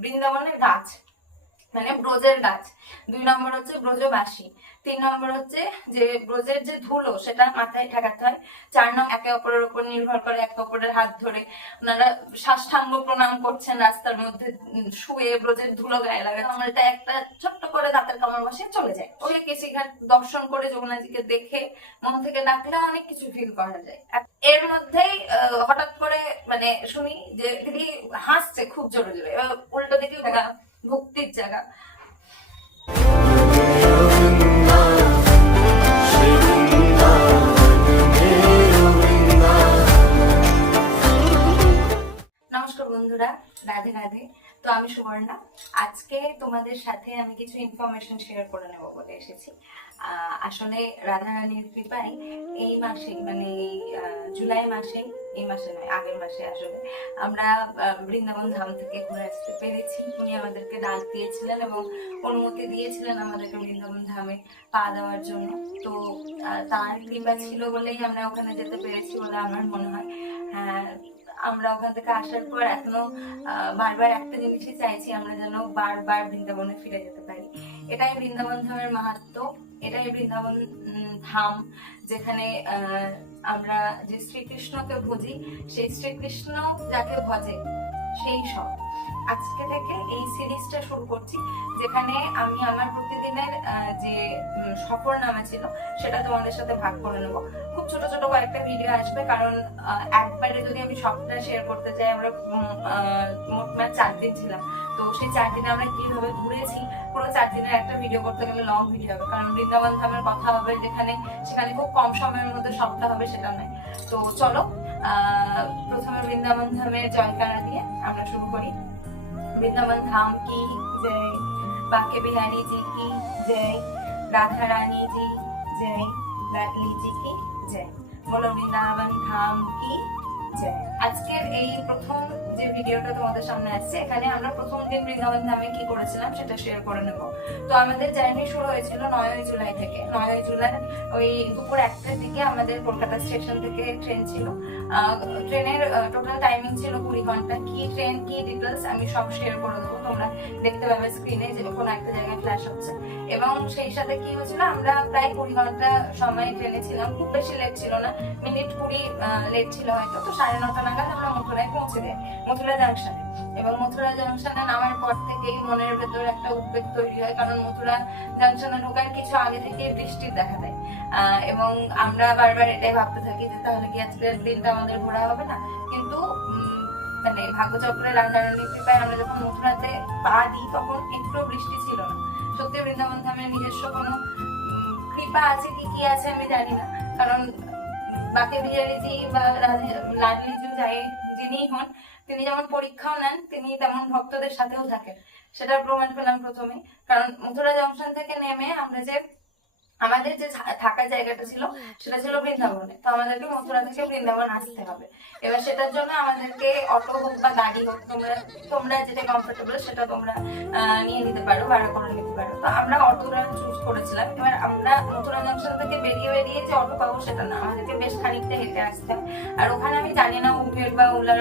বৃন্দাবনের গাছ, মানে ব্রজের গাছ। 2 নম্বর হচ্ছে ব্রজবাসী। 3 নম্বর হচ্ছে যে ব্রজের যে ধুলো সেটা মাথায় ঠেকাতে হয়। 4 নম্বর একে অপরের উপর নির্ভর করে একে অপরের হাত ধরে ওনারা সাষ্টাঙ্গ প্রণাম করছেন রাস্তার মধ্যে শুয়ে, ব্রজের ধুলো গায়ে লাগে। আমরা একটা ছোট্ট করে দাঁতের কামড় বসে চলে যায়। ওই কেশিঘাট দর্শন করে যমুনাজিকে দেখে মন থেকে ডাকলে অনেক কিছু ফিল করা যায়। এর মধ্যেই হঠাৎ করে মানে শুনি যে দিদি হাসছে খুব জোরে জোরে, উল্টো দিকে ভক্তির জায়গা। নমস্কার বন্ধুরা, রাধে রাধে। তো আমি সুবর্ণা। আজকে তোমাদের সাথে আমি কিছু ইনফরমেশন শেয়ার করে নেব বলে এসেছি। আসলে রাধারানীর কৃপায় এই মাসে মানে জুলাই মাসে, এই মাসে নয় আগের মাসে আসলে আমরা বৃন্দাবন ধাম থেকে ঘুরে আসতে পেরেছি। উনি আমাদেরকে ডাক দিয়েছিলেন এবং অনুমতি দিয়েছিলেন আমাদেরকে বৃন্দাবন ধামে পা দেওয়ার জন্য। তো তার কৃপা ছিল বলেই আমরা ওখানে যেতে পেরেছি বলে আমার মনে হয়। আমরা ওখান থেকে আসার পর এখনো বারবার একটা জিনিসই চাইছি, আমরা যেন বারবার বৃন্দাবনে ফিরে যেতে পারি। এটাই বৃন্দাবন ধামের মাহাত্ম্য, এটাই বৃন্দাবন ধাম যেখানে আমরা যে শ্রীকৃষ্ণকে ভজি, সেই শ্রীকৃষ্ণ যাকে ভজে সেই সব। আজকে থেকে এই সিরিজটা শুরু করছি, যেখানে আমি আমার প্রতিদিনের যে সফরনামা ছিল সেটা তোমাদের সাথে ভাগ করে নেবো। খুব ছোট ছোট কয়েকটা ভিডিও আসবে, কারণ একবারে যদি আমি সবটা শেয়ার করতে চাই, আমরা মোটমাট 4 দিন ছিলাম। তো সেই 4 দিনে আমরা কিভাবে ঘুরেছি, পুরো 4 দিনের একটা ভিডিও করতে গেলে লং ভিডিও হবে, কারণ বৃন্দাবন ধামের কথা হবে যেখানে, সেখানে খুব কম সময়ের মধ্যে সবটা হবে সেটা নয়। তো চলো প্রথমে বৃন্দাবন ধামের জয়কারা দিয়ে আমরা শুরু করি। वृंदावन धाम की जय, बांके बिहारी जी की जय, राधा रानी जी जय, लाडली जी की जय। बोलो वृंदावन धाम की जय। আজকের এই প্রথম যে ভিডিওটা তোমাদের সামনে আসছে, এখানে আমরা প্রথম দিন বৃন্দাবন ধামে কি করেছিলাম সেটা শেয়ার করে নেব। তো আমাদের জার্নি শুরু হয়েছিল 9 জুলাই থেকে। 9 জুলাই ওই দুপুর 1টার দিকে আমাদের কলকাতা স্টেশন থেকে ট্রেন ছিল। ট্রেনের টোটাল টাইমিং ছিল 20 ঘন্টা। কি ট্রেন, কি ডিটেলস আমি সব শেয়ার করে দেবো, তোমরা দেখতে পাবে স্ক্রিনে যে কোনো একটা জায়গায় ফ্ল্যাশ হচ্ছে। এবং সেই সাথে কি হয়েছিল, আমরা প্রায় 20 ঘন্টা সময় ট্রেনে ছিলাম, খুব বেশি লেট ছিল না, মিনিট 20 লেট ছিল হয়তো। তো 9:30 নাগাদ আমরা মথুরায় পৌঁছে যাই, মথুরা জাংশনে। এবং মথুরা জাংশনে নামার পর থেকেই মনের ভেতর একটা উদ্বেগ তৈরি হয়, কারণ মথুরা জাংশনে ঢোকার কিছু আগে থেকে বৃষ্টির দেখা দেয়। এবং আমরা বারবার এটাই ভাবতে থাকি যে তাহলে কি আজকের দিনটা আমাদের ঘোরা হবে না। কিন্তু মানে ভাগ্যচক্রে রাধারানীর কৃপায় আমরা যখন মথুরাতে পা দিই তখন একটু বৃষ্টি ছিল না। সত্যি বৃন্দাবন ধামের নিজস্ব কোনো কৃপা আছে কি আছে আমি জানি না, কারণ বাকে বিহারীজি বা লাডলিজি যাই যিনি হন, তিনি যেমন পরীক্ষাও নেন, তিনি তেমন ভক্তদের সাথেও থাকেন। সেটার প্রমাণ পেলাম প্রথমে, কারণ মথুরা জংশন থেকে নেমে আমরা যে আমাদের যে থাকার জায়গাটা ছিল সেটা ছিল বৃন্দাবনে। তো আমাদেরকে মথুরা থেকে বৃন্দাবন আসতে হবে। এবার সেটার জন্য আমাদেরকে অটো হোক বা গাড়ি হোক, তোমরা যেটা কমফোর্টেবল সেটা তোমরা নিয়ে নিতে পারো, ভাড়া করে নিতে পারো। তো আমরা অটোটা চুজ করেছিলাম। এবার আমরা মথুরা জংশন থেকে বেরিয়ে যে অটো পাবো সেটা না, আমাদেরকে বেশ খানিকটা হেঁটে আসতে হবে। আর ওখানে আমি জানি না উবের বা ওলার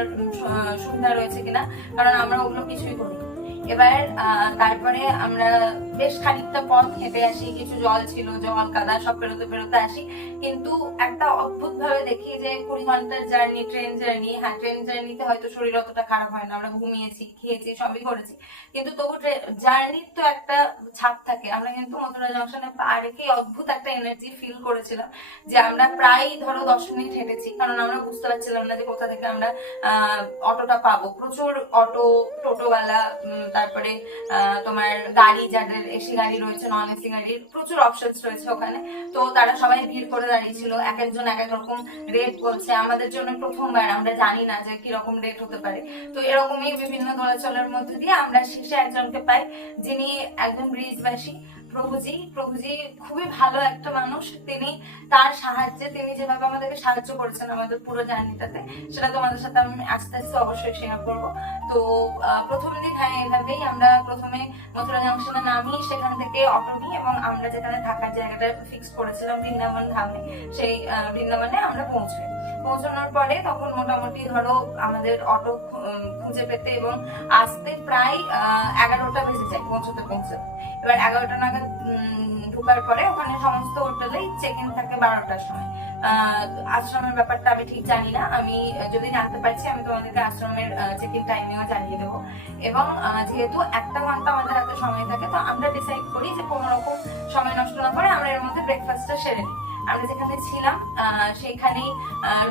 সুবিধা রয়েছে কিনা, কারণ আমরা ওগুলো কিছুই করি। এবার তারপরে আমরা বেশ খানিকটা পথ হেঁটে আসি, কিছু জল ছিল, জল কাদা সব পেরোতে পেরোতে আসি। কিন্তু একটা অদ্ভুত ভাবে দেখি যে 20 ঘন্টার জার্নি, ট্রেন জার্নি, হ্যাঁ ট্রেন জার্নিতে হয়তো শরীর অতটা খারাপ হয় না, আমরা ঘুমিয়েছি, খেয়েছি, সবই করেছি, কিন্তু তবু জার্নির তো একটা ছাপ থাকে। আমরা কিন্তু মথুরা জংশনে পা রেখে অদ্ভুত একটা এনার্জি ফিল করেছিলাম যে আমরা প্রায় ধরো 10 মিনিট হেঁটেছি, কারণ আমরা বুঝতে পারছিলাম না যে কোথা থেকে আমরা অটোটা পাবো। প্রচুর অটো, টোটোওয়ালা, তারপরে তোমার গাড়ি, যাদের এসি গাড়ি রয়েছে, নন এসি গাড়ির প্রচুর অপশনস রয়েছে ওখানে। তো তারা সবাই ভিড় করে দাঁড়িয়েছিল, এক একজন এক এক রকম রেট বলছে। আমাদের জন্য প্রথমবার, আমরা জানি না যে কিরকম রেট হতে পারে। তো এরকমই বিভিন্ন দোলাচলের মধ্যে দিয়ে আমরা শেষে একজনকে পাই, যিনি একজন ব্রিজবাসী, প্রভুজি। প্রভুজি খুবই ভালো একটা মানুষ। তিনি তার সাহায্যে, তিনি যেভাবে আমাদেরকে সাহায্য করেছেন আমাদের পুরো জার্নিটাতে, সেটা তোমাদের সাথে আমি আস্তে আস্তে অবশ্যই শেয়ার করবো। তো প্রথম দিন হ্যাঁ এভাবেই আমরা প্রথমে মথুরা জংশনে নামি, সেখান থেকে অটো নিই এবং আমরা যেখানে থাকার জায়গাটা ফিক্স করেছিলাম বৃন্দাবন ধামে, সেই বৃন্দাবনে আমরা পৌঁছাই। পৌঁছানোর পরে তখন মোটামুটি ধরো আমাদের অটো খুঁজে পেতে এবং আসতে প্রায় 11টা বেজে যায় পৌঁছতে। এবার 11টা নাগাদ ঢোকার পরে ওখানে সমস্ত হোটেলেই চেক ইন থাকে 12টার সময়। আশ্রমের ব্যাপারটা আমি ঠিক জানি না, আমি যদি জানতে পারছি আমি তোমাদেরকে আশ্রমের চেক ইন টাইমিংও জানিয়ে দেবো। এবং যেহেতু 1 ঘন্টা আমাদের হাতে সময় থাকে, তো আমরা ডিসাইড করি যে কোনো রকম সময় নষ্ট না করে আমরা এর মধ্যে ব্রেকফাস্টটা সেরে নিই। আমরা যেখানে ছিলাম সেখানেই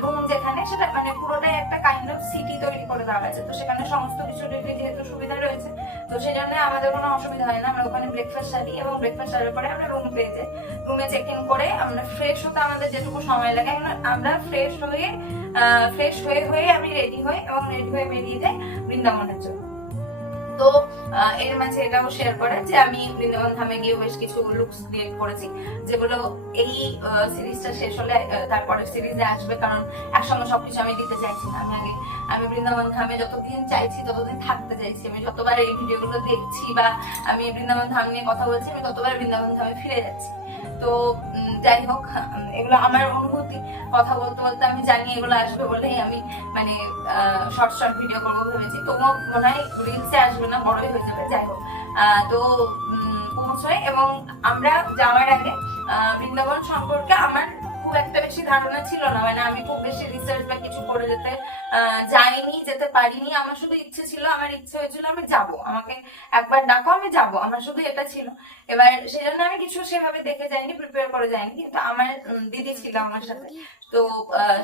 রুম যেখানে, সেটা মানে পুরোটাই একটা কাইন্ড অফ সিটি তৈরি করে দেওয়া হয়েছে, তো সেখানে সমস্ত কিছু যেহেতু সুবিধা রয়েছে, তো সেই জন্য আমাদের কোনো অসুবিধা হয় না। আমরা ওখানে ব্রেকফাস্ট সারি এবং ব্রেকফাস্ট সারার পরে আমরা রুম পেয়ে যাই। রুমে চেক ইন করে আমরা ফ্রেশ হতে আমাদের যেটুকু সময় লাগে, আমরা ফ্রেশ হয়ে আমি রেডি হই এবং রেডি হয়ে বেরিয়ে যাই বৃন্দাবনের জন্য। তো এর মাঝে এটাও শেয়ার করে যে আমি বৃন্দাবন ধামে গিয়ে বেশ কিছু লুকস ক্রিয়েট করেছি, যেগুলো এই সিরিজটা শেষ হলে তারপরে সিরিজে আসবে, কারণ একসঙ্গে সবকিছু আমি দিতে চাইছি না। আমি বৃন্দাবন ধামে যতদিন চাইছি ততদিন থাকতে চাইছি। আমি যতবার এই ভিডিওগুলো দেখছি বা আমি বৃন্দাবন ধাম নিয়ে কথা বলছি, আমি ততবার বৃন্দাবন ধামে ফিরে যাচ্ছি। তো যাই হোক, এগুলো আমার অনুভূতি। কথা বলতে বলতে আমি জানি এগুলো আসবে বলেই আমি মানে শর্ট ভিডিও করবো ভেবেছি। তবুও মনে হয় রিলসে আসবে না, বড়ই হয়ে যাবে। যাই হোক, তো পৌঁছয় এবং আমরা যাওয়ার আগে বৃন্দাবন সম্পর্কে আমার খুব একটা বেশি ধারণা ছিল না, মানে আমি খুব বেশি রিসার্চ বা কিছু করে যেতে পারিনি। আমার শুধু ইচ্ছে ছিল, আমার ইচ্ছে হয়েছিল আমি যাব, আমাকে একবার ডাকো আমি যাব, আমার শুধু এটা ছিল। এবার সেই জন্য আমি কিছু সেভাবে দেখে যাইনি, প্রিপেয়ার করে যাইনি, কিন্তু আমার দিদি ছিল আমার সাথে, তো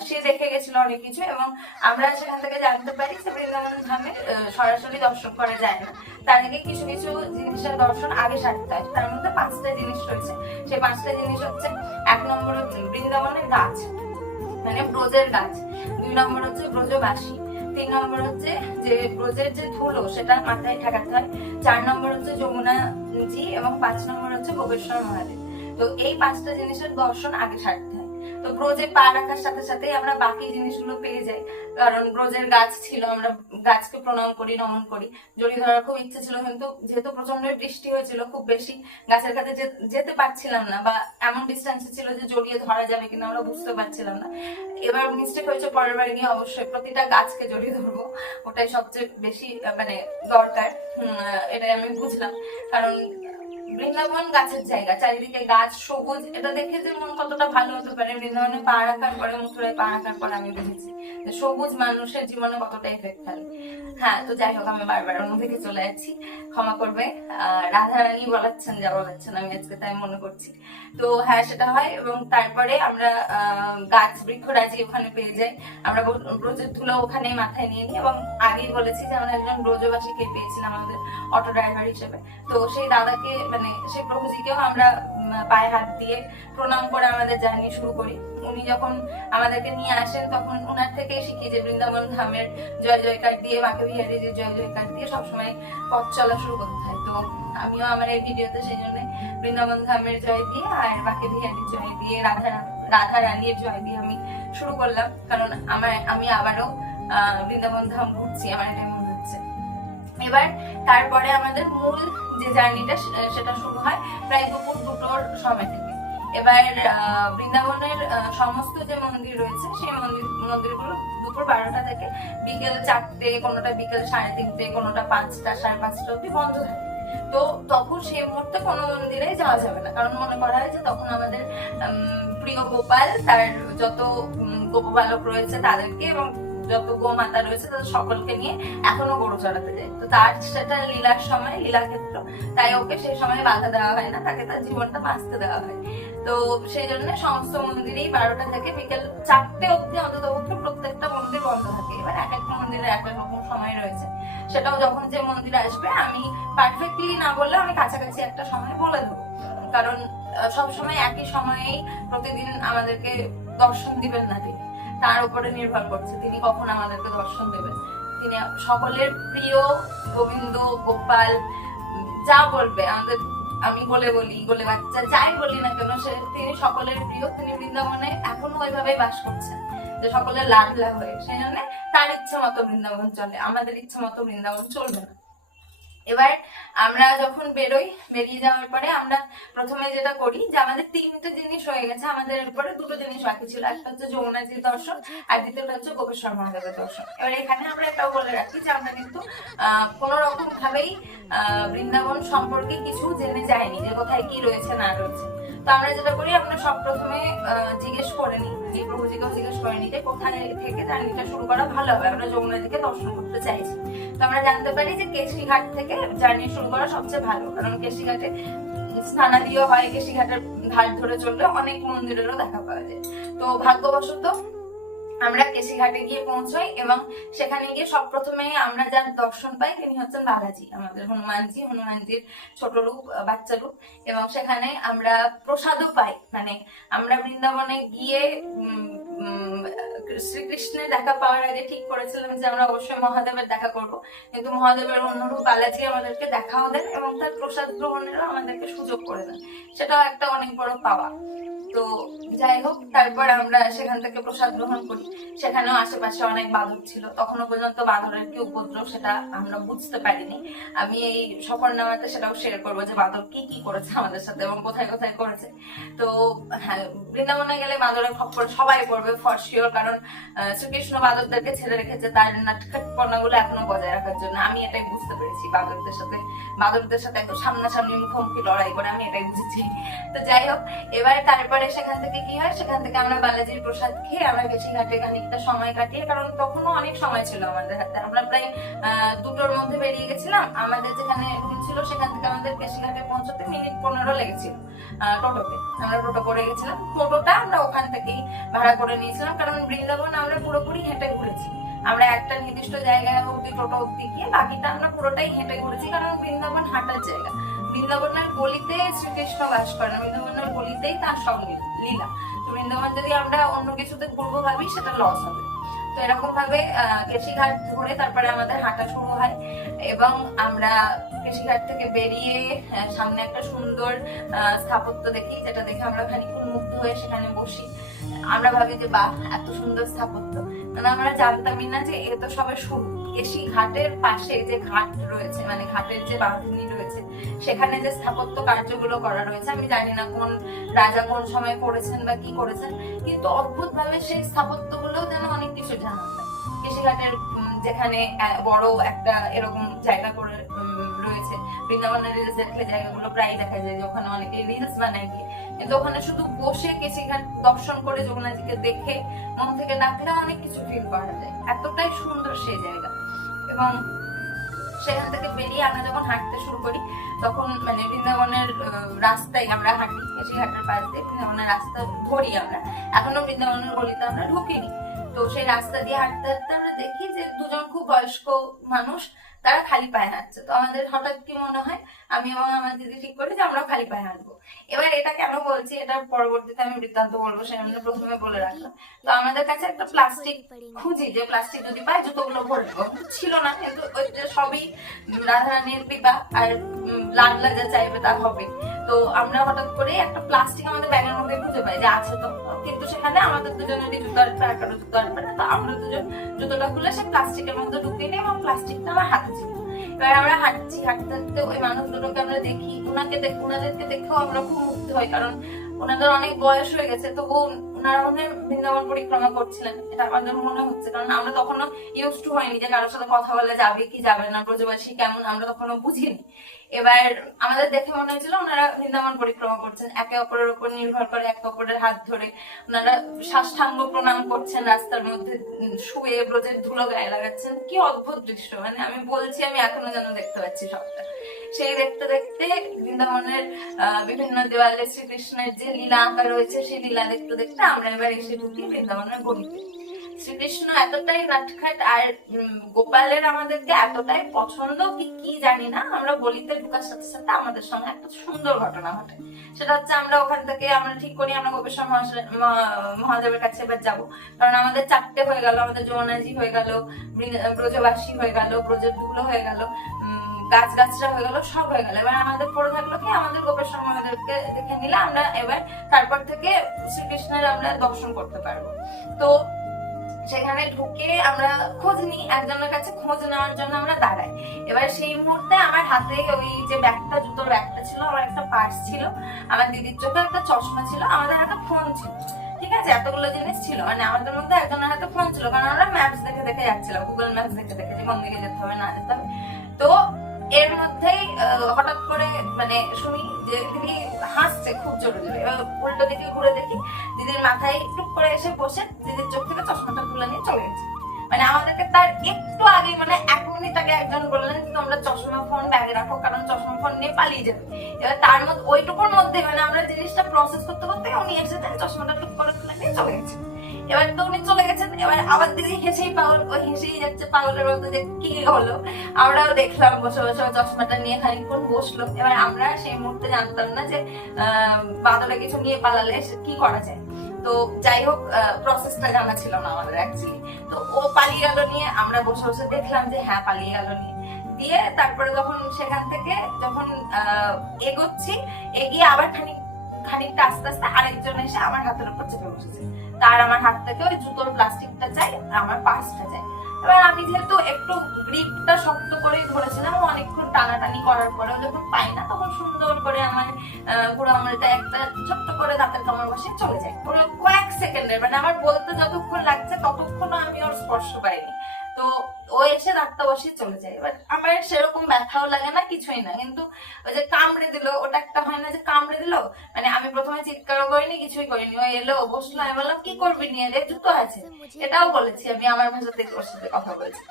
সে দেখে গেছিল অনেক কিছু। এবং আমরা সেখান থেকে জানতে পারি যে বৃন্দাবন ধামে সরাসরি দর্শন করা যায় না, তার আগে কিছু কিছু জিনিসের দর্শন আগে সারতে হয়। তার মধ্যে 5টা জিনিস রয়েছে। সেই 5টা জিনিস হচ্ছে, 1 নম্বর হচ্ছে বৃন্দাবনের গাছ, মানে ব্রজের গাছ। 2 নম্বর হচ্ছে ব্রজবাসী। 3 নম্বর হচ্ছে যে ব্রজের যে ধুলো সেটা মাথায় ঠেকাতে হয়। 4 নম্বর হচ্ছে যমুনা জি এবং 5 নম্বর হচ্ছে ভোগেশ্বর মহাদেব। তো এই 5টা জিনিসের দর্শন আগে সারতে হয়। তো ব্রজে পা রাখার সাথে সাথেই আমরা বাকি জিনিসগুলো পেয়ে যাই, কারণ ব্রজের গাছ ছিল, আমরা গাছকে প্রণাম করি, নমন করি। জড়িয়ে ধরার খুব ইচ্ছে ছিল, কিন্তু যেহেতু প্রচন্ড বৃষ্টি হয়েছিল, খুব বেশি গাছের কাছে যেতে পারছিলাম না, বা এমন ডিস্টেন্সে ছিল যে জড়িয়ে ধরা যাবে কিনা আমরা বুঝতে পারছিলাম না। এবার মিস্টেক হয়েছে, পরের বার গিয়ে অবশ্যই প্রতিটা গাছকে জড়িয়ে ধরবো, ওটাই সবচেয়ে বেশি মানে দরকার। এটাই আমি বুঝলাম, কারণ বৃন্দাবন গাছের জায়গা, চারিদিকে গাছ, সবুজ, এটা দেখে যে মন কতটা ভালো হতে পারে। বৃন্দাবনে পা রাখার পরে, মথুরায় পা রাখার পরে আমি বুঝেছি সবুজ মানুষের জীবনে কতটা এফেক্ট ফেলে। হ্যাঁ, তো যাই হোক, আমি বারবার অন্যদিকে চলে যাচ্ছি, ক্ষমা করবে। রাধারানী বলাচ্ছেন যা বলাচ্ছেন, আমি আজকে তাই মনে করছি। তো হ্যাঁ, সেটা হয়। এবং তারপরে আমরা গাছ বৃক্ষরাজি ওখানে পেয়ে যাই। আমরা ব্রজের ধুলো ওখানে মাথায় নিয়ে নিই, এবং আগেই বলেছি যে আমরা একজন ব্রজবাসীকে পেয়েছিলাম আমাদের অটো ড্রাইভার হিসেবে। তো সেই দাদাকে, মানে সেই প্রভুজিকেও আমরা পায়ে হাত দিয়ে প্রণাম করে আমাদের জার্নি শুরু করি। উনি যখন আমাদেরকে নিয়ে আসেন, তখন ওনার থেকে শিখি যে বৃন্দাবন ধামের জয় জয়কার দিয়ে, বাঁকে বিহারী যে জয় জয়কার দিয়ে সবসময় পথ চলা শুরু করতে হয়। তো আমিও আমার এই ভিডিওতে সেই জন্য বৃন্দাবন ধামের জয় দিয়ে আর বাঁকে বিহারীর জয় দিয়ে, রাধা রানীর জয় দিয়ে আমি শুরু করলাম, কারণ আমি আবারও বৃন্দাবন ধাম ঘুরছি, আমার এটাই মনে হচ্ছে। এবার তারপরে আমাদের মূল যে জার্নিটা সেটা শুরু হয় প্রায় দুপুর 2টোর সময় থেকে। এবার বৃন্দাবনের সমস্ত যে মন্দির রয়েছে সেই মন্দিরগুলো দুপুর 12টা থেকে বিকেল 4টে, কোনোটা বিকেল 3:30, কোনোটা 5টা, 5:30 অব্দি বন্ধ থাকে। তো তখন সেই মুহূর্তে কোনো মন্দিরে যাওয়া যাবে না, কারণ মনে করা হয় যে তখন আমাদের প্রিয় গোপাল, তার যত গোপবালক রয়েছে তাদেরকে এবং যত গোমাতা রয়েছে তাদের সকলকে নিয়ে এখনো গরু চড়াতে যায়। তো তার সেটা লীলার সময়, লীলাক্ষেত্র, তাই ওকে সেই সময় বাধা দেওয়া হয় না, তাকে তার জীবনটা বাঁচতে দেওয়া হয়। তো সেই জন্য সমস্ত মন্দিরেই 12টা থেকে বিকেল 4টে অব্দি অন্তত প্রত্যেকটা মন্দির বন্ধ থাকে। এবার এক একটা মন্দিরে এক এক রকম সময় রয়েছে, সেটাও যখন যে মন্দিরে আসবে আমি পারফেক্টলি না বললে আমি কাছাকাছি একটা সময় বলে দেবো, কারণ সবসময় একই সময়েই প্রতিদিন আমাদেরকে দর্শন দিবেন না তিনি, তার উপরে নির্ভর করছে তিনি কখন আমাদেরকে দর্শন দেবেন। তিনি সকলের প্রিয় গোবিন্দ, গোপাল, যা বলবে আমাদের, আমি বলি গোলে বাচ্চা, যাই বলি না কেন, তিনি সকলের প্রিয়। তিনি বৃন্দাবনে এখনো ওইভাবেই বাস করছেন, যে সকলের লাডলা হয়ে। সেই জন্য তার ইচ্ছে মতো বৃন্দাবন চলে, আমাদের ইচ্ছে মতো বৃন্দাবন চলবে না। এবার আমরা যখন বেরিয়ে যাওয়ার পরে আমরা প্রথমে যেটা করি যে আমাদের 3টে জিনিস হয়ে গেছে, আমাদের এরপরে 2টো জিনিস বাকি ছিল। একটা হচ্ছে যমুনাজির দর্শন আর দ্বিতীয়টা হচ্ছে গোপেশ্বর মহাদেবের দর্শন। এবার এখানে আমরা এটাও বলে রাখি যে আমরা কিন্তু কোন রকম ভাবেই বৃন্দাবন সম্পর্কে কিছু জেনে যাইনি যে কোথায় কি রয়েছে না রয়েছে। তো আমরা যেটা করি, আমরা সব প্রথমে জিজ্ঞেস করে নিই, যে প্রভুজিকেও জিজ্ঞেস করে নিই যে কোথায় থেকে জার্নিটা শুরু করা ভালো হবে, আমরা যমুনাজিকে দর্শন করতে চাইছি। তো আমরা জানতে পারি যে কেশিঘাট থেকে জার্নি শুরু করা সবচেয়ে ভালো, কারণ কেশিঘাটে স্নানাদিও হয়, কেশিঘাটের ঘাট ধরে চললে অনেক মন্দিরেরও দেখা পাওয়া যায়। তো ভাগ্যবশত আমরা কেশিঘাটে গিয়ে পৌঁছাই এবং সেখানে গিয়ে সব প্রথমে আমরা যার দর্শন পাই তিনি হচ্ছেন বালাজি, আমাদের হনুমানজির ছোট রূপ, বাচ্চা রূপ। এবং সেখানে আমরা প্রসাদও পাই, মানে আমরা বৃন্দাবনে গিয়ে শ্রীকৃষ্ণের দেখা পাওয়ার আগে ঠিক করেছিলাম যে আমরা অবশ্যই মহাদেবের দেখা করব, কিন্তু মহাদেবের অন্যরূপ বালাজি আমাদেরকে দেখাও দেন এবং তার প্রসাদ গ্রহণেরও আমাদেরকে সুযোগ করে দেন। সেটাও একটা অনেক বড় পাওয়া। তো যাই হোক, তারপর আমরা সেখান থেকে প্রসাদ গ্রহণ করি। সেখানেও আশেপাশে অনেক বাঁদর ছিল, তখনো পর্যন্ত বাঁদরের কি উপদ্রব সেটা আমরা বুঝতে পারিনি। আমি এই সফরনামাতে সেটাও শেয়ার করবো যে বাঁদর কি কি করেছে আমাদের সাথে এবং কোথায় কোথায় করেছে। তো হ্যাঁ, বৃন্দাবনে গেলে বাঁদরের খপ্পর সবাই পড়বে ফর শিওর, কারণ শ্রীকৃষ্ণ বাঁদরদেরকে ছেড়ে রেখেছে তার নাটকপনাগুলো এখনো বজায় রাখার জন্য। আমি এটাই বুঝতে পেরেছি, বাঁদরদের সাথে একদম সামনাসামনি মুখোমুখি লড়াই করে আমি এটাই বুঝেছি। তো যাই হোক, এবার তারপরে সেখান থেকে কি হয়, সেখান থেকে আমরা বালাজির প্রসাদ খেয়ে আমরা কেশিঘাটে খানিকটা সময় কাটিয়ে, কারণ তখনও অনেক সময় ছিল আমাদের হাতে, আমরা প্রায় 2টোর মধ্যে বেরিয়ে গেছিলাম। আমাদের যেখানে রুম ছিল সেখান থেকে আমাদের কেশিঘাটে পৌঁছতে মিনিট 15 লেগেছিল টোটোতে। আমরা টোটো করে গেছিলাম, টোটোটা আমরা ওখান থেকেই ভাড়া করে নিয়েছিলাম, কারণ বৃন্দাবন আমরা পুরোপুরি হেঁটে ঘুরেছি। আমরা একটা নির্দিষ্ট জায়গায় অব্দি টোটো অব্দি গিয়ে বাকিটা আমরা পুরোটাই হেঁটে ঘুরেছি, কারণ বৃন্দাবন হাঁটার জায়গা। বৃন্দাবনের গলিতে শ্রীকৃষ্ণ বাস করেন, বৃন্দাবনের গলিতেই তার সব লীলা। তো বৃন্দাবন যদি আমরা অন্য কিছুতে ঘুরবো ভাবি সেটা লস হবে। তো এরকম ভাবে কেশিঘাট ধরে তারপরে আমাদের হাঁটা শুরু হয় এবং আমরা কেশিঘাট থেকে বেরিয়ে সামনে একটা সুন্দর স্থাপত্য দেখি, যেটা দেখে আমরা খানিকক্ষণ মুগ্ধ হয়ে সেখানে বসি। আমরা ভাবি যে বাহ, এত সুন্দর স্থাপত্য, মানে আমরা জানতামই না যে এ তো সবে শুরু। কেশিঘাটের পাশে যে ঘাট রয়েছে, মানে ঘাটের যে বাঁধনি রয়েছে, সেখানে যে স্থাপত্য কার্যগুলো করা রয়েছে, আমি জানি না কোন রাজা কোন সময় করেছেন বা কি করেছেন, কিন্তু অদ্ভুত ভাবে সেই স্থাপত্য গুলো যেন অনেক কিছু জানা যায়। কেশিঘাটের যেখানে বড় একটা এরকম জায়গা করে রয়েছে, বৃন্দাবনের রিলস দেখলে জায়গাগুলো প্রায় দেখা যায় যে ওখানে অনেকে রিলস বানায় গিয়ে, কিন্তু ওখানে শুধু বসে কেশিঘাট দর্শন করে যমুনাজিকে দেখে মন থেকে ডাকলে অনেক কিছু ফিল করা যায়, এতটাই সুন্দর সেই জায়গা। এবং সেখান থেকে বেরিয়ে আমরা যখন হাঁটতে শুরু করি তখন মানে বৃন্দাবনের রাস্তায় আমরা হাঁটি, কেশিঘাটের পাশ দিয়ে বৃন্দাবনের রাস্তা ধরি আমরা, এখনো বৃন্দাবনের গলিতে আমরা ঢুকিনি। তো সেই রাস্তা দিয়ে হাঁটতে হাঁটতে আমরা দেখি যে 2জন খুব বয়স্ক মানুষ তারা খালি পায়ে হাঁটছে। তো আমাদের হঠাৎ কি মনে হয়, আমি এবং আমার দিদি ঠিক করি যে আমরা খালি পায়ে হাঁটবো। এবার এটা কেন বলছি, এটা পরবর্তীতে আমি বৃত্তান্ত বলবো, সে আমরা প্রথমে বলে রাখলাম। তো আমাদের কাছে একটা প্লাস্টিক খুঁজি, যে প্লাস্টিক যদি পাই জুতোগুলো ভরে দেবো, ছিল না, কিন্তু ওই যে সবই রাধারানীর কৃপা, আর লাডলা যা চাইবে তা হবে। তো আমরা হঠাৎ করে একটা প্লাস্টিক আমাদের ব্যাগের মধ্যে খুঁজে পাই যে আছে তো, কিন্তু সেখানে আমাদের দুজনেরই জুতো আসবে, আর কারো জুতো আসবে না। তো আমরা দুজন জুতোটা খুলে সে প্লাস্টিকের মধ্যে ঢুকিয়ে নিই এবং প্লাস্টিকটা আমার হাতে ছিল। এবার আমরা হাঁটতে হাঁটতে ওই মানুষ দুটোকে আমরা দেখি, ওনাদেরকে দেখেও আমরা খুব মুগ্ধ হই, কারণ ওনাদের অনেক বয়স হয়ে গেছে, তবু ওনারা মনে বৃন্দাবন পরিক্রমা করছিলেন, এটা আমাদের মনে হচ্ছে, কারণ আমরা তখনো ইউজ টু হয়নি যে কারোর সাথে কথা বলা যাবে কি যাবে না, ব্রজবাসী কেমন আমরা তখনো বুঝিনি। এবার আমাদের দেখে মনে হয়েছিল ওনারা বৃন্দাবন পরিক্রমা করছেন, একে অপরের উপর নির্ভর করে একে অপরের হাত ধরে ওনারা সাষ্টাঙ্গ প্রণাম করছেন, রাস্তার মধ্যে শুয়ে ব্রজের ধুলো গায়ে লাগাচ্ছেন। কি অদ্ভুত দৃশ্য, মানে আমি বলছি আমি এখনো যেন দেখতে পাচ্ছি সবটা। সেই দেখতে দেখতে বৃন্দাবনের বিভিন্ন দেওয়ালে শ্রীকৃষ্ণের যে লীলা আঁকা রয়েছে সেই লীলা দেখতে দেখতে আমরা এবার এসে ঢুকি বৃন্দাবনের গলিতে। শ্রীকৃষ্ণ এতটাই নাটখাট আর গোপালের আমাদেরকে এতটাই পছন্দ কি জানি না, আমরা গলিতে ঢুকার সাথে সাথে আমাদের সঙ্গে একটা সুন্দর ঘটনা ঘটে। সেটা হচ্ছে আমরা ওখান থেকে আমরা ঠিক করি আমরা গোপেশ্বর মহাদেবের কাছে এবার যাবো, কারণ আমাদের 4টে হয়ে গেল, আমাদের যমুনাজি হয়ে গেল, ব্রজবাসী হয়ে গেল, ব্রজের ধুলো হয়ে গেল, গাছগাছরা হয়ে গেল, সব হয়ে গেল। এবার আমাদের পড়ে থাকলো কি, আমাদের গোপেশ্বর মহাদেবকে দেখে নিলে আমরা এবার তারপর থেকে শ্রীকৃষ্ণের আমরা দর্শন করতে পারবো। তো সেখানে ঢুকে আমরা খোঁজ নিই, একজনের কাছে খোঁজ নেওয়ার জন্য আমরা দাঁড়াই। এবার সেই মুহূর্তে আমার হাতে ওই যে ব্যাগটা, জুতোর ব্যাগটা ছিল, আমার একটা পার্স ছিল, আমার দিদির চোখে একটা চশমা ছিল, আমাদের হাতে ফোন ছিল, ঠিক আছে, এতগুলো জিনিস ছিল। মানে আমাদের মধ্যে একজনের হাতে ফোন ছিল, কারণ আমরা ম্যাপস দেখে দেখে যাচ্ছিলাম, গুগল ম্যাপস দেখে দেখে যে কোন দিকে যেতে হবে না যেতে হবে। তো এর মধ্যেই হঠাৎ করে মানে শুনি যে দিদি হাসছে খুব জোরে জোরে। এবার উল্টো দিকে ঘুরে দেখি দিদির মাথায় টুক করে এসে বসে দিদির চোখ থেকে চশমাটা তুলে নিয়ে চলে গেছে। মানে আমাদেরকে তার একটু আগে, মানে 1 মিনিট আগে একজন বললেন যে তোমরা চশমা ফোন ব্যাগে রাখো, কারণ চশমা ফোন নিয়ে পালিয়ে যাবে। এবার তার মধ্যে ওইটুকুর মধ্যে মানে আমরা জিনিসটা প্রসেস করতে করতে উনি এসেছেন, চশমাটা টুক করে তুলে নিয়ে চলে গেছে। এবার তো উনি চলে গেছেন, এবার আবার দিদি হেসেই পাগল, ওই হেসেই যাচ্ছে পাগলের মতো যে কি হলো। আমরাও দেখলাম বসে বসে চশমাটা নিয়ে খানিকক্ষণ বসলো। এবার আমরা সেই মুহূর্তে জানতাম না যে বাদলে কিছু নিয়ে পালালে কি করা যায়। তো যাই হোক, প্রসেসটা জানা ছিল না আমাদের অ্যাকচুয়ালি। তো ও পালিয়ে গেল নিয়ে, আমরা বসে বসে দেখলাম যে হ্যাঁ পালিয়ে গেল নিয়ে। দিয়ে তারপরে যখন সেখান থেকে যখন এগোচ্ছি, এগিয়ে আবার খানিকটা আস্তে আস্তে আরেকজন এসে আমার হাতের উপর চেপে বসেছে। তার আমার হাত থেকে ওই জুতোর প্লাস্টিকটা চাই আর আমার পার্সটা চাই। এবার আমি যেহেতু একটু গ্রিপটা শক্ত করেই ধরেছিলাম, অনেকক্ষণ টানাটানি করার পরেও যখন পাই না, তখন সুন্দর করে আমার পুরো আঙুলটা একটা ছোট্ট করে দাঁতের কামড় বসে চলে যায়। পুরো কয়েক সেকেন্ডের, মানে আমার বলতে যতক্ষণ লাগছে ততক্ষণও আমি ওর স্পর্শ পাইনি। তো ও এসে দাঁতটা বসিয়ে চলে যায়। এবার আমার সেরকম ব্যথাও লাগে না, কিছুই না, কিন্তু ওই যে কামড়ে দিল, ওটা একটা হয় না যে কামড়ে দিল, মানে আমি প্রথমে চিৎকারও করিনি, কিছুই করিনি, ও এলো বসলো, আমি বললাম কি করবি নিয়ে রে, জুতো আছে, এটাও বলেছি আমি, আমার ভাষাতে ওর সাথে কথা বলছি।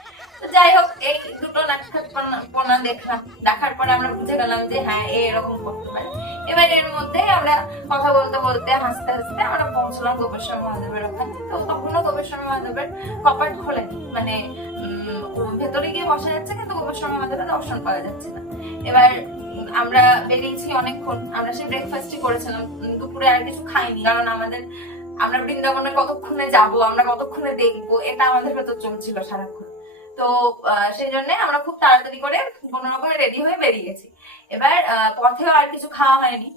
তো যাই হোক, এই দুটো নাটকপনা দেখলাম, দেখার পরে আমরা বুঝে গেলাম যে হ্যাঁ এরকম করতে পারে। এবার এর মধ্যে আমরা কথা বলতে বলতে হাসতে হাসতে আমরা পৌঁছলাম গোপেশ্বর মহাদেবের ওখানে। তো তখনও গোপেশ্বর মহাদেবের কপাট খোলেনি, মানে ভেতরে গিয়ে বসা যাচ্ছে কিন্তু গোপেশ্বর মহাদেবের দর্শন পাওয়া যাচ্ছে না। এবার আমরা বেরিয়েছি অনেকক্ষণ, আমরা সেই ব্রেকফাস্টই করেছিলাম, দুপুরে আর কিছু খাইনি, কারণ আমরা বৃন্দাবনে কতক্ষণে যাব, আমরা কতক্ষণে দেখবো, এটা আমাদের ভেতর চলছিল সারাক্ষণ। তো সেই জন্য আমরা খুব তাড়াতাড়ি করে কোনো রকমে রেডি হয়ে বেরিয়ে গেছি। এবার পথেও আর কিছু খাওয়া হয়নি।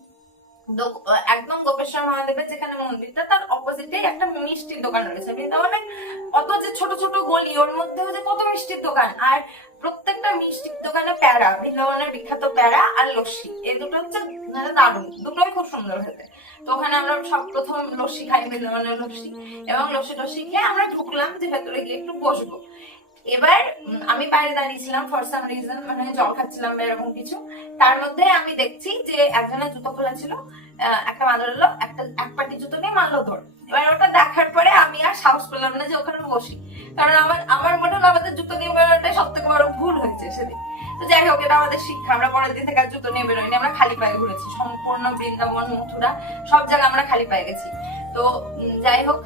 একদম গোপেশ্বর মহাদেবের যেখানে মন্দিরটা, তার অপোজিটেই একটা মিষ্টির দোকান রয়েছে। বৃন্দাবনে অত যে ছোট ছোট গলি, ওর মধ্যেও যে কত মিষ্টির দোকান, আর প্রত্যেকটা মিষ্টির দোকানে প্যারা, বৃন্দাবনের বিখ্যাত প্যারা আর লস্যি, এই দুটো হচ্ছে দারুণ, দুটোই খুব সুন্দর খেতে। তো ওখানে আমরা সব প্রথম লস্যি খাই, বৃন্দাবনের লস্যি, এবং লস্যি খেয়ে আমরা ঢুকলাম যে ভেতরে গিয়ে একটু বসবো। এবার আমি বাইরে দাঁড়িয়েছিলাম ফর সাম রিজন, মানে জল খাচ্ছিলাম বা এরকম কিছু। তার মধ্যে আমি দেখছি যে একজনের জুতো খোলা ছিল, একটা মাদর এলো, এক পাটি জুতো নিয়ে মারলো ধর। এবার ওটা দেখার পরে আমি আর সাহস পেলাম না যে ওখানে বসি, কারণ আমার মনে হলো আমাদের জুতো নিয়ে বেরোনোটাই সব থেকে বড় ভুল হয়েছে সেদিন। তো যাই হোক, এটা আমাদের শিক্ষা, আমরা পরের দিন থেকে আর জুতো নিয়ে বেরোইনি, আমরা খালি পায়ে ঘুরেছি সম্পূর্ণ বৃন্দাবন, মথুরা, সব জায়গায় আমরা খালি পায়ে গেছি। তো যাই হোক,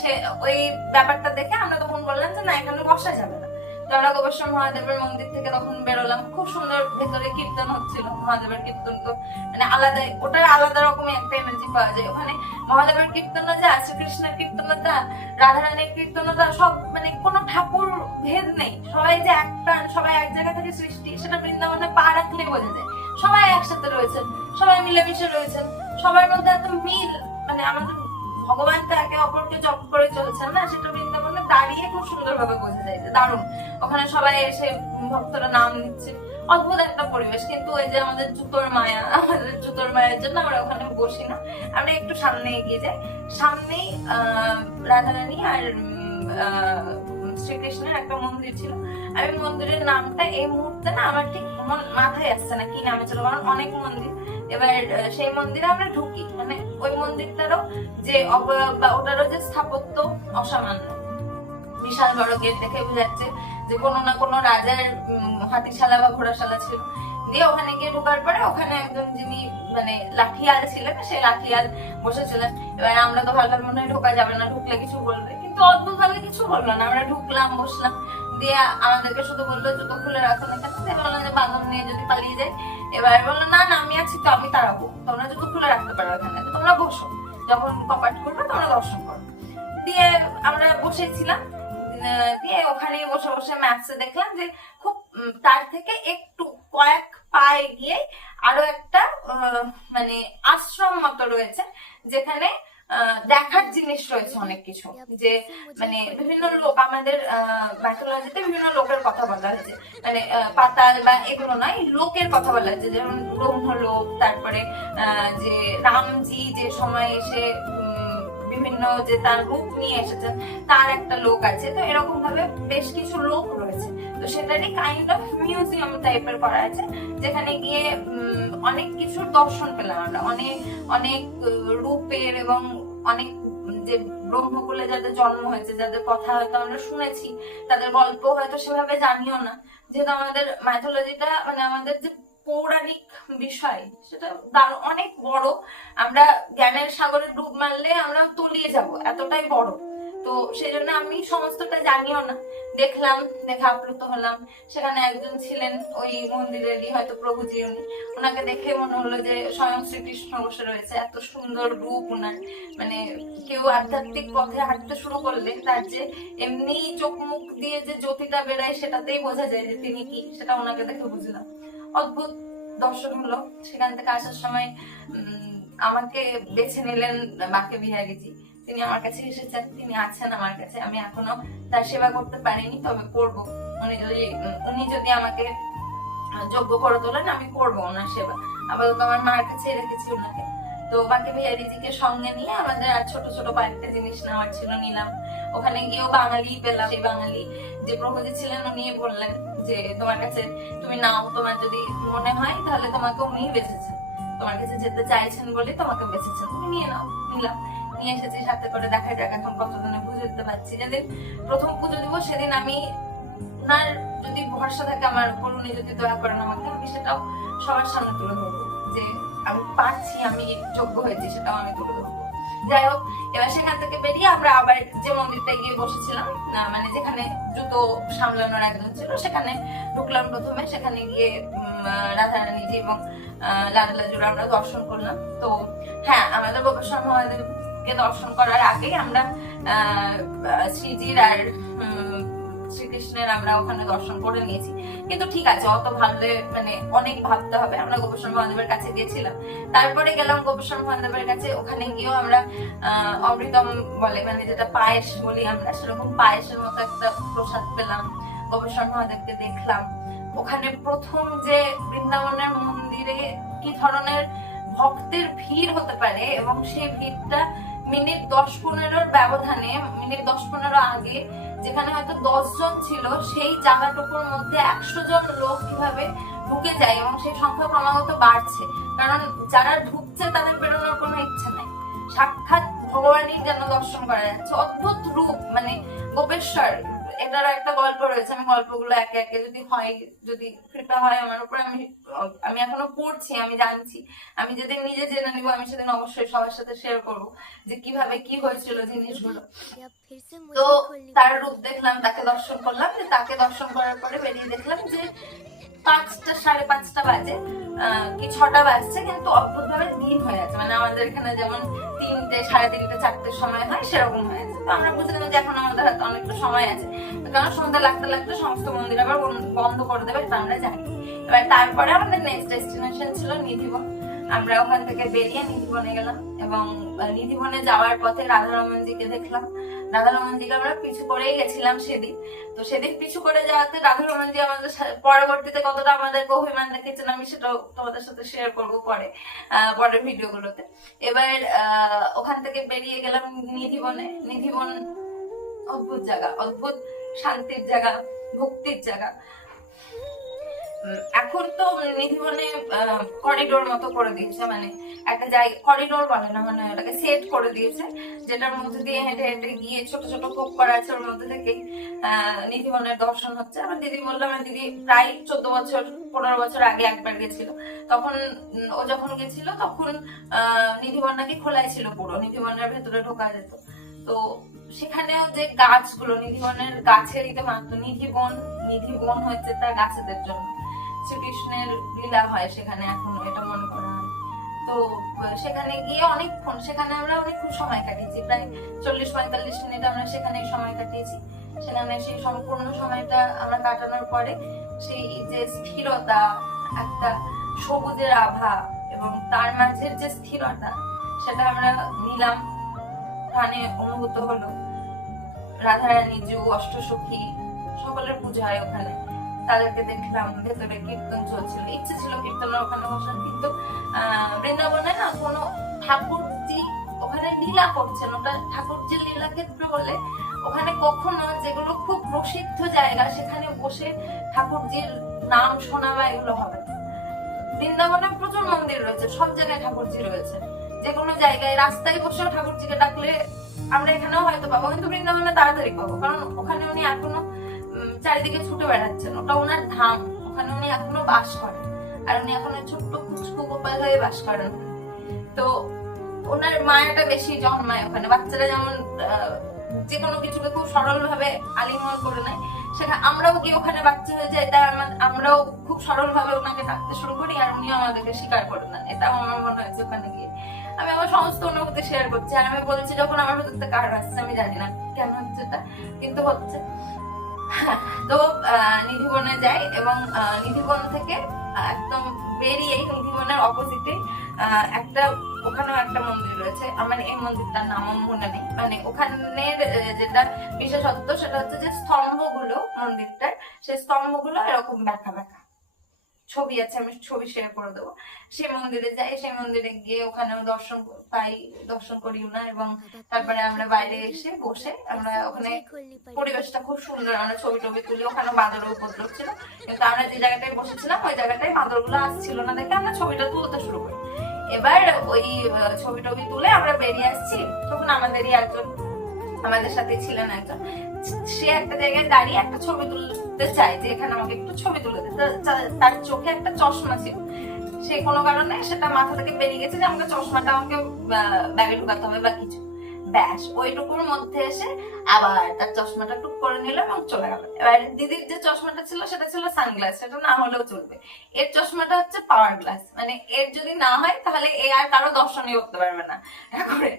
সে ওই ব্যাপারটা দেখে আমরা তখন বললাম যে না, এখানে বসা যাবে না। তো আমরা গোপেশ্বর মহাদেবের মন্দির থেকে তখন বেরোলাম, খুব সুন্দর, ভেতরে কীর্তন হচ্ছিল, মহাদেবের কীর্তন তো মানে আলাদা, ওটার আলাদা রকমের একটা এনার্জি পাওয়া যায় ওখানে। মহাদেবের কীর্তনও যা, শ্রীকৃষ্ণের কীর্তনও যা, রাধারানীর কীর্তনও যা, সব মানে কোনো ঠাকুর ভেদ নেই, সবাই যে এক প্রাণ, সবাই এক জায়গা থেকে সৃষ্টি, সেটা বৃন্দাবনে পা রাখলে বোঝা যায়। সবাই একসাথে রয়েছেন, সবাই মিলেমিশে রয়েছেন, সবার মধ্যে এত মিল, মানে আমাদের ভগবান তো একে অপরকে জপ করে চলছেন না, সেটা বৃন্দাবনে দাঁড়িয়ে খুব সুন্দর ভাবে বোঝা যায়। দারুণ, ওখানে সবাই এসে ভক্তরা নাম নিচ্ছে, অদ্ভুত একটা পরিবেশ। কিন্তু ওই যে আমাদের জুতোর মায়ের জন্য আমরা ওখানে বসি না, আমরা একটু সামনে এগিয়ে যাই। সামনেই রাধারানী আর শ্রীকৃষ্ণের একটা মন্দির ছিল। আমি মন্দিরের নামটা এই মুহূর্তে না আমার ঠিক মাথায় আসছে না কি নামে ছিল, কারণ অনেক মন্দির। এবার সেই মন্দিরে আমরা ঢুকি, মানে ওই মন্দিরটারও যে অবয়ব বা ওটারও যে স্থাপত্য অসামান্য, বিশাল বড় গেট দেখে বোঝা যাচ্ছে যে কোনো না কোনো রাজার হাতিশালা বা ঘোড়াশালা ছিল। দিয়ে ওখানে গিয়ে ঢোকার পরে ওখানে একজন যিনি মানে লাঠিয়াল ছিলেন, সেই লাঠিয়াল বসেছিলেন। এবার আমরা তো ভালো মনে হয় ঢোকা যাবে না, ঢুকলে কিছু বলবে, কিন্তু অদ্ভুত ভাবে কিছু বললো না। আমরা ঢুকলাম, বসলাম, দিয়ে আমাদেরকে শুধু বললো জুতো খুলে রাখো না কেন, বললাম যে বাঁধন নিয়ে যদি পালিয়ে যায়। এবার বললো না না, আমি আছি তো, আমি তাড়াবো, তোমরা জুতো খুলে রাখতে পারো এখানে, তোমরা বসো, যখন কপাট করবে তোমরা দর্শন করো। দিয়ে আমরা বসেছিলাম, দিয়ে ওখানে বসে বসে ম্যাপসে দেখলাম যে খুব তার থেকে একটু কয়েক পায়ে গিয়ে আরো একটা মানে আশ্রম মতো রয়েছে, যেখানে দেখার জিনিস রয়েছে অনেক কিছু, যে মানে বিভিন্ন লোক আমাদের মাইথোলজিতে বিভিন্ন লোকের কথা বলা হয়েছে, মানে পাতাল বা এগুলো নয়, লোকের কথা বলা হয়েছে, যেমন ব্রহ্মলোক, তারপরে যে রামজি যে সময় এসে বিভিন্ন যে তার রূপ নিয়ে এসেছেন তার একটা লোক আছে। তো এরকম ভাবে বেশ কিছু লোক রয়েছে। তো সেটারই কাইন্ড অফ মিউজিয়াম টাইপের করা আছে, যেখানে গিয়ে অনেক কিছুর দর্শন পেলাম আমরা, অনেক অনেক রূপের এবং অনেক যে ব্রহ্মকুলে যাদের জন্ম হয়েছে, যাদের কথা হয়তো আমরা শুনেছি, তাদের গল্প হয়তো সেভাবে জানিও না, যেহেতু আমাদের মাইথোলজিটা মানে আমাদের যে পৌরাণিক বিষয় সেটা তার অনেক বড়, আমরা জ্ঞানের সাগরে ডুব মারলে আমরা তলিয়ে যাব, এতটাই বড়। তো সেই জন্য আমি সমস্তটা জানিও না, দেখলাম, দেখে আপ্লুত হলাম। সেখানে একজন ছিলেন ওই মন্দিরেরই হয়তো প্রভুজি, উনি, ওনাকে দেখে মনে হলো যে স্বয়ং শ্রীকৃষ্ণ বসে রয়েছে, এত সুন্দর রূপ ওনার। মানে কেউ আধ্যাত্মিক পথে হাঁটতে শুরু করলে তার যে এমনি চোখ মুখ দিয়ে যে জ্যোতিটা বেড়ায় সেটাতেই বোঝা যায় যে তিনি কি, সেটা ওনাকে দেখে বুঝলাম। অদ্ভুত দর্শন হলো। সেখান থেকে আসার সময় আমাকে বেছে নিলেন বাকে বিহারীজি, তিনি আমার কাছে এসেছেন, তিনি আছেন আমার কাছে। আমি এখনো তার সেবা করতে পারিনি, তবে করব। উনি যদি আমাকে যোগ্য করে তোলেন আমি করব ওনার সেবা। আপাতত আমার মার কাছে রেখেছি ওনাকে। তো বাকি বিহারীজিকে সঙ্গে নিয়ে আমাদের আর ছোট ছোট কয়েকটা জিনিস নেওয়ার ছিল, নিলাম। ওখানে গিয়েও বাঙালি পেলাম। সেই বাঙালি যে প্রভুজি ছিলেন উনি বললেন যে তোমার কাছে তুমি নাও, তোমার যদি মনে হয় তাহলে তোমাকে উনি বেঁচেছেন, তোমার কাছে যেতে চাইছেন বলে তোমাকে বেঁচেছেন, তুমি নিয়ে নাও। নিলাম, নিয়ে এসেছি সাথে করে। দেখা যাক এখন কতদিনে পুজো দিতে পারছি। যেদিন প্রথম পুজো দিব সেদিন আমি ওনার যদি ভরসা থাকে আমার উপর, উনি যদি দয়া করেন আমাকে, আমি সেটাও সবার সামনে তুলে ধরবো যে আমি পারছি, আমি যোগ্য হয়েছি, সেটাও আমি তুলে ধরবো। যাই হোক, এবার সেখান থেকে বেরিয়ে আমরা আবার যে মন্দিরটা গিয়ে বসেছিলাম, মানে যেখানে জুতো সামলানোর একজন ছিল, সেখানে ঢুকলাম প্রথমে। সেখানে গিয়ে রাধারানীজি এবং লাডলাজুর আমরা দর্শন করলাম। তো হ্যাঁ, আমাদের গোপেশ্বর মহাদেবকে দর্শন করার আগেই আমরা শ্রীজির আর শ্রীকৃষ্ণের আমরা ওখানে দর্শন করে নিয়েছি। কিন্তু ঠিক আছে, অত ভাবলে মানে অনেক ভাবতে হবে। আমরা গোপেশ্বর মহাদেবের কাছে গিয়েছিলাম, তারপরে গেলাম গোপেশ্বর মহাদেবের কাছে। ওখানে গিয়েও আমরা অমৃতম বলে, মানে যেটা পায়েস বলি আমরা, সেরকম পায়েসের মতো একটা প্রসাদ পেলাম। গোপেশ্বর মহাদেবকে দেখলাম। ওখানে প্রথম যে বৃন্দাবনের মন্দিরে কি ধরনের ভক্তের ভিড় হতে পারে, এবং সেই ভিড়টা মিনিট 10-15 ব্যবধানে, মিনিট 10-15 আগে যেখানে হয়তো 10 জন ছিল, সেই জায়গাটুকুর মধ্যে 100 জন লোক কিভাবে ঢুকে যায়, এবং সেই সংখ্যা ক্রমাগত বাড়ছে। কারণ যারা ঢুকছে তাদের বেরোনোর কোনো ইচ্ছে নাই, সাক্ষাৎ ভগবানই যেন দর্শন করা যাচ্ছে। অদ্ভুত রূপ, মানে গোপেশ্বর, এটার একটা গল্প রয়েছে। আমি গল্পগুলো একে একে যদি হয়, যদি কৃপা হয় আমার উপর, আমি এখনো পড়ছি, আমি জানছি। আমি যেদিন নিজে জেনে নিব, আমি সেদিন অবশ্যই সবার সাথে শেয়ার করবো যে কিভাবে কি হয়েছিল জিনিসগুলো। তো তার রূপ দেখলাম, তাকে দর্শন করলাম। তাকে দর্শন করার পরে বেরিয়ে দেখলাম যে 5টা 5:30 বাজে কি 6টা বাজছে, কিন্তু অদ্ভুত ভাবে দিন হয়ে আছে। মানে আমাদের এখানে যেমন 3টে, 3:30, 4টের সময় হয়, সেরকম হয়ে আছে। তো আমরা বুঝলাম যে এখন আমাদের হাতে অনেকটা সময় আছে, কারণ সন্ধ্যা লাগতে লাগতে সমস্ত মন্দির আবার বন্ধ করে দেবে, এটা আমরা জানি। এবার তারপরে আমাদের নেক্সট ডেস্টিনেশন ছিল নিধিবন। আমরা ওখান থেকে বেরিয়ে নিধিবনে গেলাম, এবং নিধিবনে যাওয়ার পথে রাধারমণজিকে দেখলাম। রাধারমণজিকে আমরা পিছু করেই গেছিলাম সেদিন। তো সেদিন পিছু করে যাওয়াতে রাধারমণজি আমাদের পরবর্তীতে কতটা আমাদেরকে অভিমান দেখিয়েছেন আমি সেটাও তোমাদের সাথে শেয়ার করবো পরের ভিডিওগুলোতে। এবার ওখান থেকে বেরিয়ে গেলাম নিধিবনে। নিধিবন অদ্ভুত জায়গা, অদ্ভুত শান্তির জায়গা, ভক্তির জায়গা। এখন তো নিধিবনে করিডোর মতো করে দিয়েছে, মানে একটা জায়গা, করিডোর বলে না, মানে ওটাকে সেট করে দিয়েছে, যেটার মধ্যে দিয়ে হেঁটে হেঁটে গিয়ে ছোট ছোট কোপ করা আছে, ওর মধ্যে থেকে নিধিবনের দর্শন হচ্ছে। আমার দিদি বললো, আমার দিদি প্রায় 14-15 বছর আগে একবার গেছিল। তখন ও যখন গেছিল তখন নিধিবন নাকি খোলাই ছিল পুরো, নিধিবনের ভেতরে ঢোকা যেত। তো সেখানেও যে গাছগুলো, নিধিবনের গাছেরই তো মাত্র নিধিবন হয়েছে তার গাছেদের জন্য। শ্রীকৃষ্ণের লীলা হয় সেখানে, এখন এটা মনে করা হয়। তো সেখানে গিয়ে সেখানে আমরা অনেকক্ষণ সময় কাটিয়েছি, প্রায় 40-45 মিনিট আমরা সেখানে সময় কাটিয়েছি। সেখানে সেই সম্পূর্ণ সময়টা আমরা কাটানোর পরে সেই যে স্থিরতা, একটা সবুজের আভা এবং তার মাঝের যে স্থিরতা, সেটা আমরা নিলাম। প্রাণে অনুভূত হলো। রাধারানী, জু, অষ্টসখী সকলের পুজো হয় ওখানে, তাদেরকে দেখলাম। ভেতরে কীর্তন চলছিল, ইচ্ছে ছিল কীর্তনের ওখানে বসার, কিন্তু বৃন্দাবনে না কোনো ঠাকুরজি ওখানে লীলা করছেন, ওটা ঠাকুরজির লীলা ক্ষেত্র বলে ওখানে কখনো যেগুলো খুব প্রসিদ্ধ জায়গা সেখানে বসে ঠাকুরজির নাম শোনা বা এগুলো হবে না। বৃন্দাবনে প্রচুর মন্দির রয়েছে, সব জায়গায় ঠাকুরজি রয়েছে, যে কোনো জায়গায় রাস্তায় বসেও ঠাকুরজিকে ডাকলে আমরা এখানেও হয়তো পাবো, কিন্তু বৃন্দাবনে তাড়াতাড়ি পাবো, কারণ ওখানে উনি এখনো চারিদিকে ছুটে বেড়াচ্ছেন, ওটা ওনার ধাম, ওখানে উনি এখনো বাস করেন, আর উনি এখন ছোট্ট কুচকু গোপাল হয়ে বাস করেন। তো ওনার মায়াটা বেশি জন্মায় ওখানে, বাচ্চারা যেমন যে কোনো কিছুকে খুব সরল ভাবে আলিঙ্গন করে নেয়, সেখানে আমরাও গিয়ে ওখানে বাচ্চা হয়ে যাই, তার আমরাও খুব সরল ভাবে ওনাকে ডাকতে শুরু করি, আর উনিও আমাদেরকে স্বীকার করে নেন। এটা আমার মনে হয়েছে ওখানে গিয়ে। আমি আমার সমস্ত অনুভূতি শেয়ার করছি, আর আমি বলছি যখন আমার ভেতর থেকে কার আসছে, আমি জানি না কেন হচ্ছে এটা, কিন্তু হচ্ছে। তো নিধিবনে যাই, এবং নিধিবন থেকে একদম বেরিয়ে নিধিবনের অপোজিটে একটা, ওখানেও একটা মন্দির রয়েছে, আমার এই মন্দিরটার নাম মনে নেই, মানে ওখানের যেটা বিশেষত্ব সেটা হচ্ছে যে স্তম্ভগুলো, মন্দিরটার সেই স্তম্ভগুলো এরকম ব্যাখ্যা ব্যাখ্যা ছবি আছে, আমি ছবি শেয়ার করে দেবো। সেই মন্দিরে যাই, সেই মন্দিরে গিয়ে ওখানেও দর্শন করি না, এবং তারপরে আমরা বাইরে এসে বসে আমরা ওখানে, পরিবেশটা খুব সুন্দর, আমরা ছবি টবি তুলি। ওখানে বাঁদরের উপদ্রব ছিল, কিন্তু আমরা যে জায়গাটায় বসেছিলাম ওই জায়গাটায় বাঁদরগুলো আসছিল না দেখে আমরা ছবিটা তুলতে শুরু করি। এবার ওই ছবি টবি তুলে আমরা বেরিয়ে আসছি, তখন আমাদেরই একজন, আমাদের সাথে ছিলেন একজন, সে একটা জায়গায় দাঁড়িয়ে একটা ছবি তুলতে চায়, যে এখানে আমাকে একটু ছবি তুলে দিতে। তার চোখে একটা চশমা ছিল, সে কোনো কারণে সেটা মাথা থেকে বেরিয়ে গেছে যে আমাকে চশমাটা আমাকে ব্যাগে ঢুকাতে হবে বা কিছু, ব্যাস ওইটুকুর মধ্যে এসে আবার তার চশমাটা টুক করে নিল এবং চলে গেল। এবার দিদির যে চশমাটা ছিল সেটা ছিল সানগ্লাস, সেটা না হলেও চলবে। এর চশমাটা হচ্ছে পাওয়ার গ্লাস, মানে এর যদি না হয় তাহলে এ আর কারো দর্শনই করতে পারবে না করে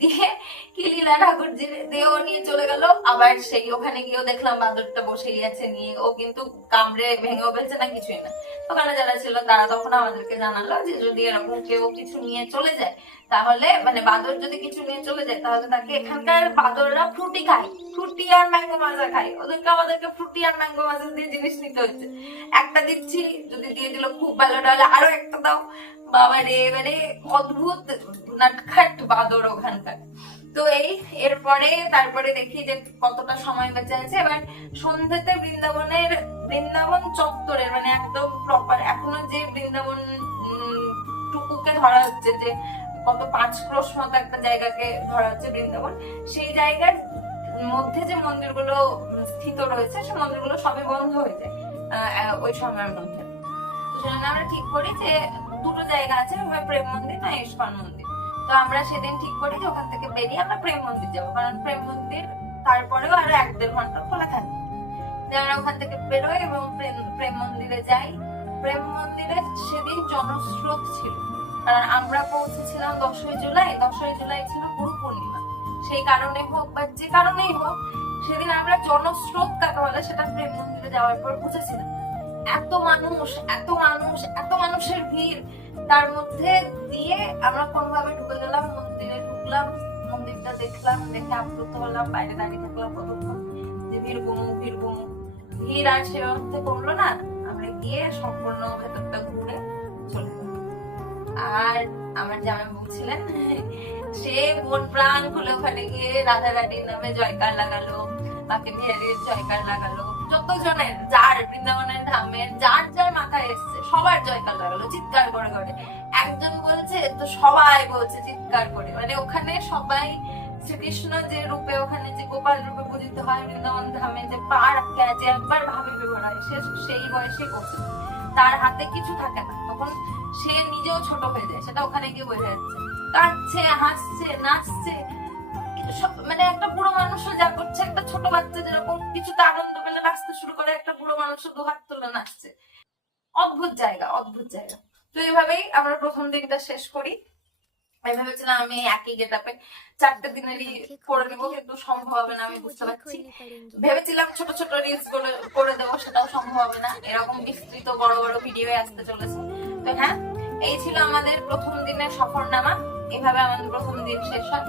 দিয়ে কি লীলা ঠাকুরজি দিয়েও নিয়ে চলে গেল। আবার সেই ওখানে গিয়েও দেখলাম বাঁদরটা বসেই আছে নিয়ে, ও কিন্তু কামড়ে ভেঙেও ফেলছে না, কিছুই না। ওখানে যারা ছিল তারা তখন আমাদেরকে জানালো যে যদি এরকম কেউ কিছু নিয়ে চলে যায়, তাহলে মানে বাঁদর যদি কিছু নিয়ে চলে যায়, তাহলে তাকে, এখানকার বাঁদররা ফ্রুটি খায়, ফ্রুটি আর ম্যাঙ্গো মাজা খায়, ওদেরকে আমাদেরকে ফ্রুটি আর ম্যাঙ্গো মাজা দিয়ে জিনিস নিতে হচ্ছে। একটা দিচ্ছি, যদি দিয়ে দিল খুব ভালো, তাহলে আরো একটা দাও, বাবা রে, মানে অদ্ভুত নাটখাট বাঁদর ওখানকার। তো এরপরে তারপরে দেখি যে কতটা সময় বেঁচে আছে। এবার সন্ধ্যেতে বৃন্দাবন চত্বরের, মানে একদম প্রপার এখনো যে বৃন্দাবন টুকুকে ধরা হচ্ছে, যে কত 5 ক্রোশ মতো একটা জায়গাকে ধরা হচ্ছে বৃন্দাবন, সেই জায়গার মধ্যে যে মন্দিরগুলো স্থিত রয়েছে, সেই মন্দিরগুলো সবই বন্ধ হয়ে যায় ওই সময়ের মধ্যে। সেজন্য আমরা ঠিক করি যে দুটো জায়গা আছে, প্রেম মন্দির না ইস্কন মন্দির। তো আমরা সেদিন ঠিক করি যে ওখান থেকে বেরিয়ে আমরা প্রেম মন্দির যাবো, কারণ প্রেম মন্দির তারপরেও আরো 1-1.5 ঘন্টা খোলা থাকে। আমরা ওখান থেকে বেরোই এবং প্রেম মন্দিরে যাই। প্রেম মন্দিরে সেদিন জনস্রোত ছিল, কারণ আমরা পৌঁছেছিলাম 10ই জুলাই ছিল গুরু পূর্ণিমা। সেই কারণে হোক বা যে কারণেই হোক, সেদিন আমরা জনস্রোত কাকে বলে সেটা প্রেম মন্দিরে যাওয়ার পর বুঝেছিলাম। এত মানুষের ভিড়, তার মধ্যে দিয়ে আমরা কোনোভাবে ঢুকে গেলাম, মন্দিরে ঢুকলাম, মন্দিরটা দেখলাম, দেখে আপ্লুত হলাম, বাইরে দাঁড়িয়ে থাকলাম কতক্ষণ, যে ভিড় আর সে অর্থে করলো না। আমরা গিয়ে সম্পূর্ণ ভেতরটা ঘুরে চলে গেলাম। আর আমার জামাই বলছিলেন, সে মন প্রাণ খুলে ওখানে গিয়ে রাধারানীর নামে জয়কার লাগালো, বাকি বিহারীর জয়কার লাগালো, যতজনের যার বৃন্দাবনের ধামের যার মাথায় এসছে সবার জয়কার লাগালো, চিৎকার করে করে। একজন বলছে তো সবাই বলছে চিৎকার করে, মানে ওখানে সবাই শ্রীকৃষ্ণ যে রূপে, ওখানে যে গোপাল রূপে পূজিত হয় বৃন্দাবন ধামে, যে পা রাখতে আছে একবার ভাবে বিবরায়, সে সেই বয়সে করছে, তার হাতে কিছু থাকে না, তখন সে নিজেও ছোট হয়ে যায়, সেটা ওখানে গিয়ে বোঝা যাচ্ছে। কাঁদছে, হাসছে, নাচছে, মানে একটা বুড়ো মানুষও যা করছে, একটা ছোট বাচ্চা যেরকম কিছুটা আনন্দ পেলে নাচতে শুরু করে, একটা বুড়ো মানুষও দুহাত তুলে নাচছে। অদ্ভুত জায়গা। তো এইভাবেই আমরা প্রথম দিনটা শেষ করি। আমি ভেবেছিলাম আমি একই গেটআপে 4টে দিনেরই করে নেবো, কিন্তু সম্ভব হবে না, আমি বুঝতে পারছি। ভেবেছিলাম ছোট ছোট রিলস করে দেবো, সেটাও সম্ভব হবে না, এরকম বিস্তৃত বড় বড় ভিডিও আসতে চলেছে। তো হ্যাঁ, এই ছিল আমাদের প্রথম দিনের সফরনামা। এভাবে আমাদের প্রথম দিন শেষ হয়।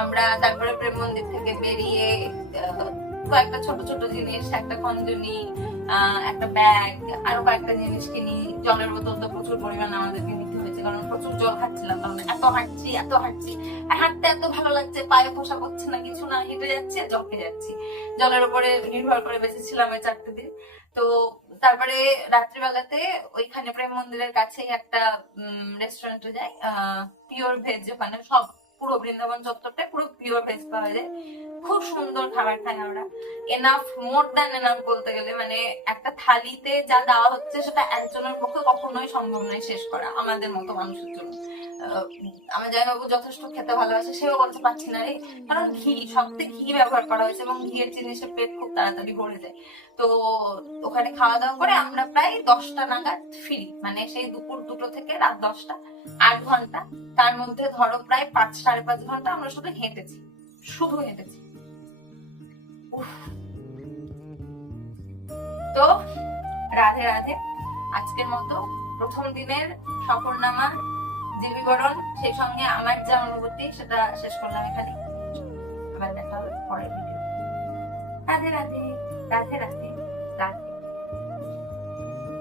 আমরা তারপরে প্রেম মন্দির থেকে বেরিয়ে কয়েকটা ছোট ছোট জিনিস, একটা খঞ্জনি, একটা ব্যাগ, আরো কয়েকটা জিনিস কিনি। জলের বোতল তো প্রচুর পরিমাণে আমাদেরকে নিতে হয়েছে, কারণ প্রচুর জল খাচ্ছিলাম, কারণ এত হাঁটছি আর হাঁটতে এত ভালো লাগছে, পায়ে ফসা করছে না, কিছু না, হেঁটে যাচ্ছি আর জল খেয়ে যাচ্ছি। জলের উপরে নির্ভর করে বেঁচেছিলাম এই 4টে দিন। তো তারপরে রাত্রিবেলাতে ওইখানে প্রেম মন্দিরের কাছে একটা রেস্টুরেন্টে যাই, পিওর ভেজ, ওখানে সব পুরো বৃন্দাবন চত্বরটা পুরো পিওর ভেজ পাওয়া যায়। খুব সুন্দর খাবার খায় ওরা, এনাফ, মোর দ্যান এনাফ বলতে গেলে। মানে একটা থালিতে যা দেওয়া হচ্ছে সেটা একজনের পক্ষে কখনোই সম্ভব নয় শেষ করা, আমাদের মতো মানুষের জন্য। আমার জামাইবাবু যথেষ্ট খেতে ভালোবাসে, সেও বলতে পারছি না রে, কারণ ঘি, সবথেকে ঘি ব্যবহার করা হয়েছে এবং ঘিয়ের জিনিসের পেট খুব তাড়াতাড়ি ভরে যায়। তো ওখানে খাওয়া দাওয়া করে আমরা প্রায় 10টা নাগাদ ফিরি, মানে সেই দুপুর 2টো থেকে রাত 10টা, 8 ঘন্টা। তার মধ্যে ধরো প্রায় 5-5.5 ঘন্টা আমরা শুধু হেঁটেছি। উফ। তো রাধে রাধে, আজকের মতো প্রথম দিনের সফরনামা, যে বিবরণ, সেই সঙ্গে আমার যা অনুভূতি, সেটা শেষ করলাম এখানে। আবার দেখা হবে পরের ভিডিও। রাধে রাধে, রাধে রাধে, রাধে।